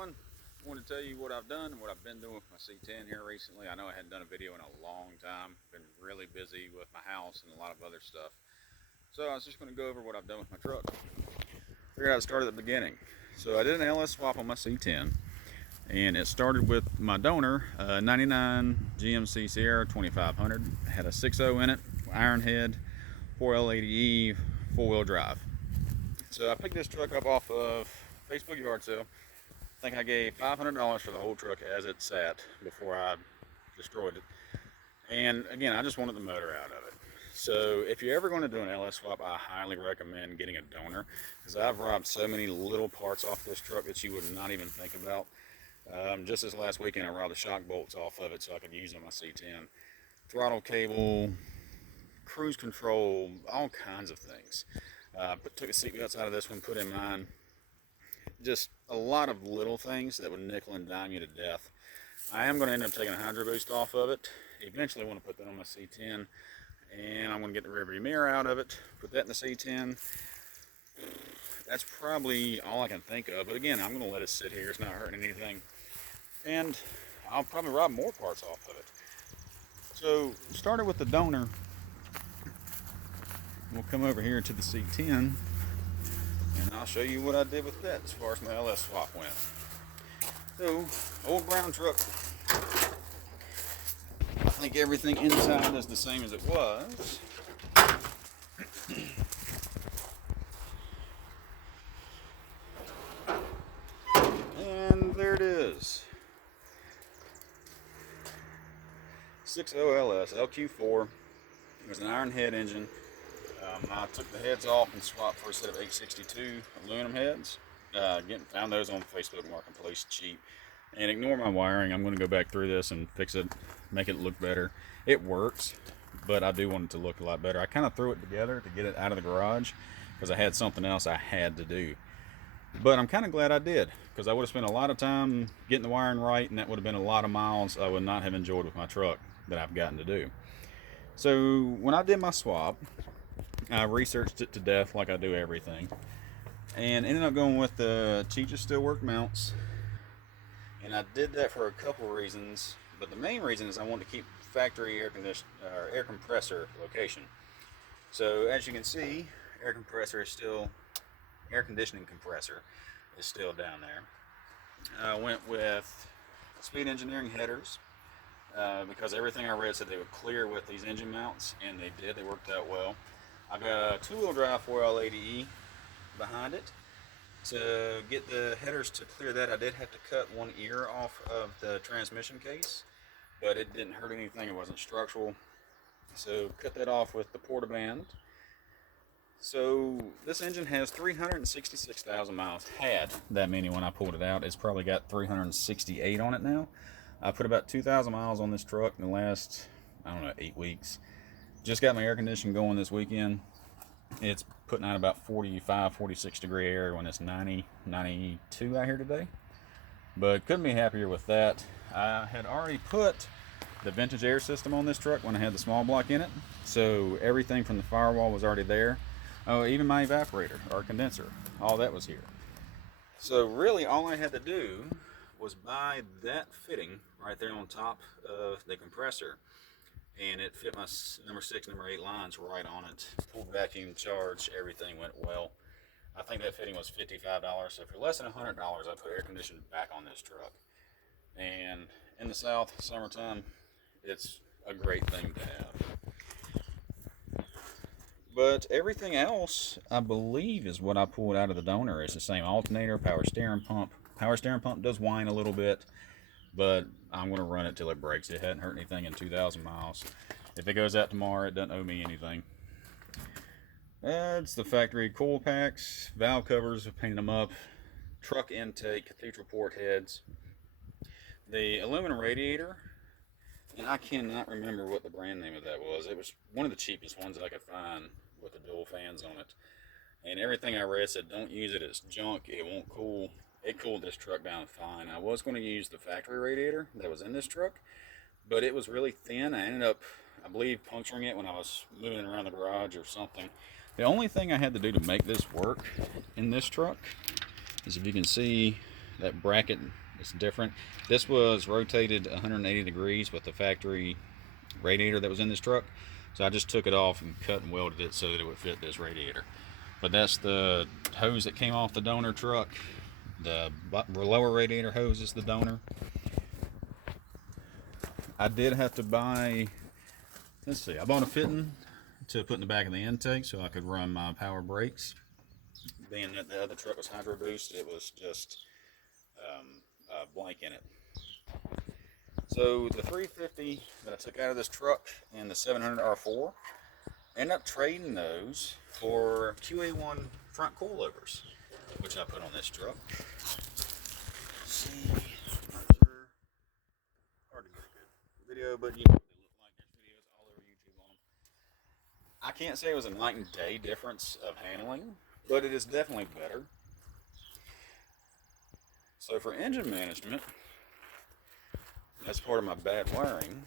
everyone. I want to tell you what I've done and what I've been doing with my C10 here recently. I know I hadn't done a video in a long time. Been really busy with my house and a lot of other stuff. So I was just going to go over what I've done with my truck. Figured I'd start at the beginning. So I did an LS swap on my C10, and it started with my donor, 99 GMC Sierra 2500. It had a 6.0 in it, iron head, 4L80E, four-wheel drive. So I picked this truck up off of Facebook yard sale. I think I gave $500 for the whole truck as it sat before I destroyed it. And again, I just wanted the motor out of it. So if you're ever going to do an LS swap, I highly recommend getting a donor, because I've robbed so many little parts off this truck that you would not even think about. Just this last weekend, I robbed the shock bolts off of it so I could use on my C10. Throttle cable, cruise control, all kinds of things. Took the seat belts out of this one, put in mine. Just a lot of little things that would nickel and dime you to death. I am going to end up taking a hydro boost off of it. Eventually I want to put that on my C10, and I'm going to get the rear view mirror out of it, put that in the C10. That's probably all I can think of, but again, I'm going to let it sit here. It's not hurting anything, and I'll probably rob more parts off of it. So started with the donor. We'll come over here to the C10, and I'll show you what I did with that as far as my LS swap went. So, old brown truck. I think everything inside is the same as it was. And there it is. 6.0 LS, LQ4. It was an iron head engine. I took the heads off and swapped for a set of 862 aluminum heads. Found those on Facebook Marketplace cheap. And ignore my wiring. I'm going to go back through this and fix it, make it look better. It works, but I do want it to look a lot better. I kind of threw it together to get it out of the garage because I had something else I had to do. But I'm kind of glad I did, because I would have spent a lot of time getting the wiring right, and that would have been a lot of miles I would not have enjoyed with my truck that I've gotten to do. So when I did my swap, I researched it to death like I do everything, and ended up going with the cheapest steelwork mounts. And I did that for a couple reasons, but the main reason is I wanted to keep factory air compressor location. So as you can see, air conditioning compressor is still down there. I went with Speed Engineering headers, because everything I read said they would clear with these engine mounts, and they did. They worked out well. I got a two-wheel drive 4L80E behind it. To get the headers to clear that, I did have to cut one ear off of the transmission case, but it didn't hurt anything. It wasn't structural. So cut that off with the portaband. So this engine has 366,000 miles. Had that many when I pulled it out. It's probably got 368 on it now. I put about 2,000 miles on this truck in the last, 8 weeks. Just got my air conditioning going this weekend. It's putting out about 45, 46 degree air when it's 90, 92 out here today. But couldn't be happier with that. I had already put the vintage air system on this truck when I had the small block in it. So everything from the firewall was already there. Oh, even my evaporator or condenser, all that was here. So really all I had to do was buy that fitting right there on top of the compressor, and it fit my number 6, number 8 lines right on it. Full vacuum charge, everything went well. I think that fitting was $55, so for less than $100, I put air conditioning back on this truck. And in the South, summertime, it's a great thing to have. But everything else, I believe, is what I pulled out of the donor. It's the same alternator, power steering pump. Power steering pump does whine a little bit, but I'm going to run it till it breaks. It hadn't hurt anything in 2,000 miles. If it goes out tomorrow, it doesn't owe me anything. It's the factory coil packs, valve covers, I painted them up, truck intake, cathedral port heads, the aluminum radiator, and I cannot remember what the brand name of that was. It was one of the cheapest ones that I could find with the dual fans on it. And everything I read said don't use it, it's junk, it won't cool. It cooled this truck down fine. I was going to use the factory radiator that was in this truck, but it was really thin. I ended up, I believe, puncturing it when I was moving around the garage or something. The only thing I had to do to make this work in this truck is, if you can see, that bracket is different. This was rotated 180 degrees with the factory radiator that was in this truck. So I just took it off and cut and welded it so that it would fit this radiator. But that's the hose that came off the donor truck. The lower radiator hose is the donor. I did have to buy, let's see, I bought a fitting to put in the back of the intake so I could run my power brakes. Being that the other truck was hydro boost, it was just a blank in it. So the 350 that I took out of this truck and the 700 R4, ended up trading those for QA1 front coilovers, which I put on this truck. Let's see, not sure. Hard to get a good video, but you know what they look like. There's videos all over YouTube on them. I can't say it was a night and day difference of handling, but it is definitely better. So for engine management, that's part of my bad wiring,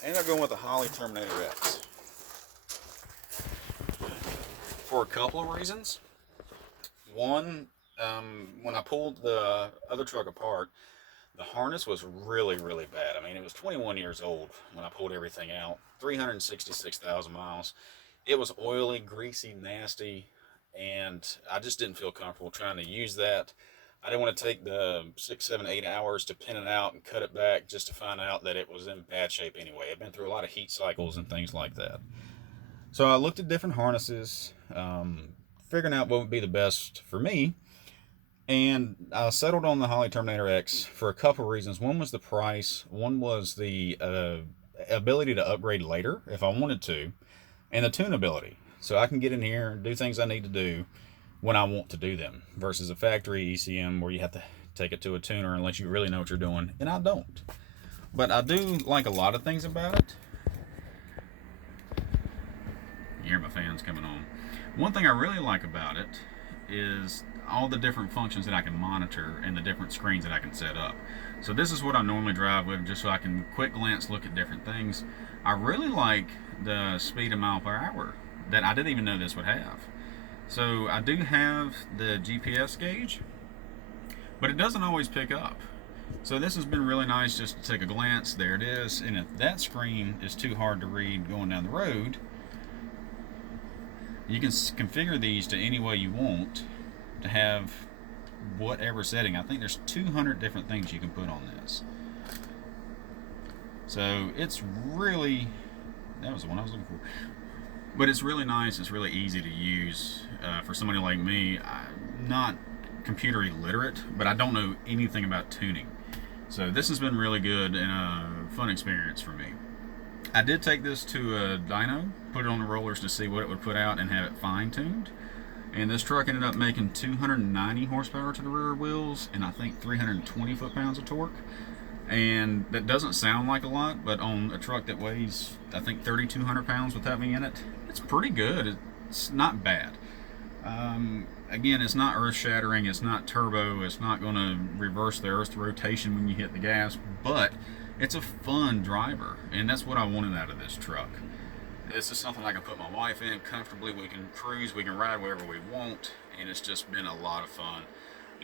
I ended up going with the Holley Terminator X for a couple of reasons. One, when I pulled the other truck apart, the harness was really bad. I mean, it was 21 years old when I pulled everything out, 366,000 miles. It was oily, greasy, nasty, and I just didn't feel comfortable trying to use that. I didn't want to take the 6, 7, 8 hours to pin it out and cut it back just to find out that it was in bad shape anyway. I've been through a lot of heat cycles and things like that. So I looked at different harnesses, figuring out what would be the best for me, and I settled on the Holley Terminator X for a couple of reasons. One was the price, one was the ability to upgrade later if I wanted to, and the tunability. So I can get in here and do things I need to do when I want to do them, versus a factory ECM where you have to take it to a tuner unless you really know what you're doing, and I don't. But I do like a lot of things about it. You hear my fans coming on. One thing I really like about it is all the different functions that I can monitor and the different screens that I can set up. So this is what I normally drive with, just so I can quick glance look at different things. I really like the speed of mile per hour that I didn't even know this would have. So I do have the GPS gauge, but it doesn't always pick up. So this has been really nice just to take a glance. There it is. And if that screen is too hard to read going down the road, you can configure these to any way you want to have whatever setting. I think there's 200 different things you can put on this. So it's really, that was the one I was looking for. But it's really nice, it's really easy to use for somebody like me. I'm not computer illiterate, but I don't know anything about tuning. So this has been really good and a fun experience for me. I did take this to a dyno, put it on the rollers to see what it would put out and have it fine-tuned. And this truck ended up making 290 horsepower to the rear wheels and I think 320 foot-pounds of torque. And that doesn't sound like a lot, but on a truck that weighs, I think, 3,200 pounds with that in it, it's pretty good. It's not bad. Again, it's not earth-shattering, it's not turbo, it's not going to reverse the Earth's rotation when you hit the gas, but it's a fun driver, and that's what I wanted out of this truck. This is something I can put my wife in comfortably. We can cruise, we can ride wherever we want, and it's just been a lot of fun.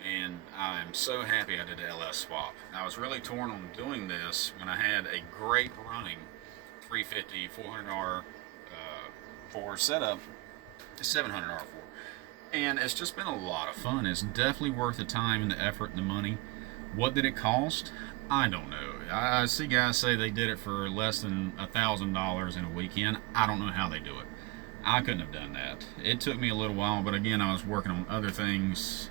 And I'm so happy I did the LS swap. I was really torn on doing this when I had a great running 350 400R 4 setup, 700 R4. And it's just been a lot of fun. It's definitely worth the time and the effort and the money. What did it cost? I don't know. I see guys say they did it for less than $1,000 in a weekend. I don't know how they do it. I couldn't have done that. It took me a little while, but again, I was working on other things.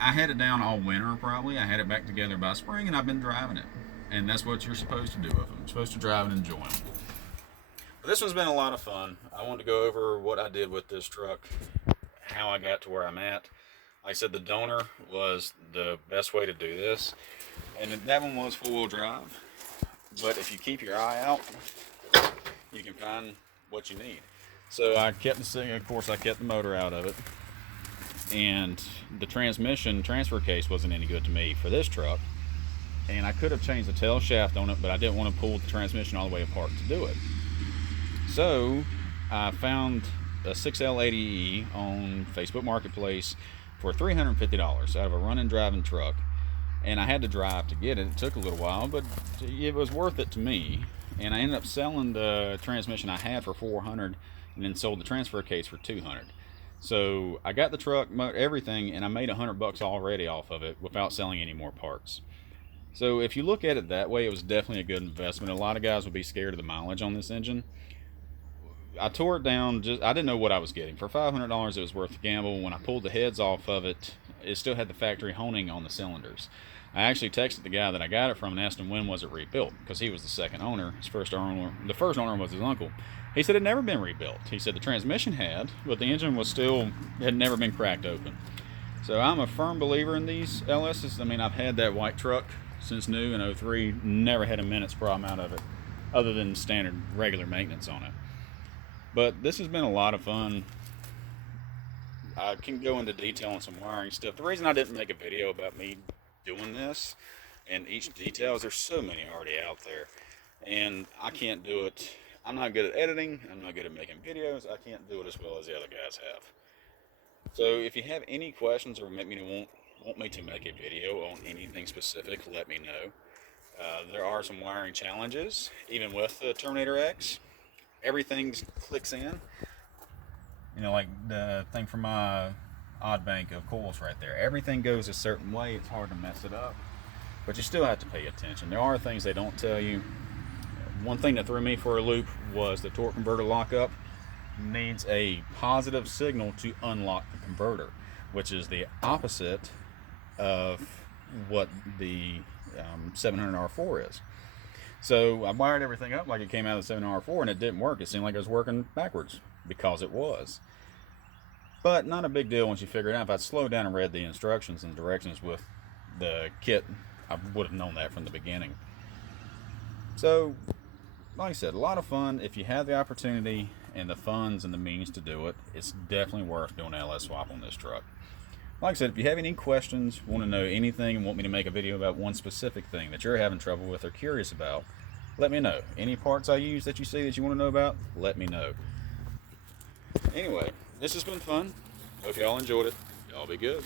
I had it down all winter probably. I had it back together by spring, and I've been driving it. And that's what you're supposed to do with them. You're supposed to drive and enjoy them. But this one's been a lot of fun. I wanted to go over what I did with this truck, how I got to where I'm at. Like I said, the donor was the best way to do this. And that one was four-wheel drive. But if you keep your eye out, you can find what you need. So I kept the, of course, I kept the motor out of it. And the transmission transfer case wasn't any good to me for this truck. And I could have changed the tail shaft on it, but I didn't want to pull the transmission all the way apart to do it. So I found a 6L80E on Facebook Marketplace for $350 out of a running driving truck. And I had to drive to get it. It took a little while, but it was worth it to me. And I ended up selling the transmission I had for $400, and then sold the transfer case for $200. So I got the truck, everything, and I made $100 already off of it without selling any more parts. So if you look at it that way, it was definitely a good investment. A lot of guys would be scared of the mileage on this engine. I tore it down. I didn't know what I was getting. For $500, it was worth the gamble. When I pulled the heads off of it, it still had the factory honing on the cylinders. I actually texted the guy that I got it from and asked him when was it rebuilt, because he was the second owner. His first owner, the first owner was his uncle. He said it had never been rebuilt. He said the transmission had, but the engine had never been cracked open. So I'm a firm believer in these LSs. I mean, I've had that white truck since new in 03, never had a minute's problem out of it, other than standard regular maintenance on it. But this has been a lot of fun. I can go into detail on some wiring stuff. The reason I didn't make a video about me doing this and each detail is there's so many already out there, and I can't do it. I'm not good at editing. I'm not good at making videos. I can't do it as well as the other guys have. So if you have any questions or want me to make a video on anything specific, let me know. There are some wiring challenges, even with the Terminator X. Everything clicks in. You know, like the thing from my odd bank of coils right there. Everything goes a certain way. It's hard to mess it up, but you still have to pay attention. There are things they don't tell you. One thing that threw me for a loop was the torque converter lockup needs a positive signal to unlock the converter, which is the opposite of what the 700R4 is. So I wired everything up like it came out of the 700R4, and it didn't work. It seemed like it was working backwards, because it was. But not a big deal once you figure it out. If I'd slowed down and read the instructions and directions with the kit, I would have known that from the beginning. So, like I said, a lot of fun. If you have the opportunity and the funds and the means to do it, it's definitely worth doing an LS swap on this truck. Like I said, if you have any questions, want to know anything, and want me to make a video about one specific thing that you're having trouble with or curious about, let me know. Any parts I use that you see that you want to know about, let me know. Anyway, this has been fun. Hope y'all enjoyed it. Y'all be good.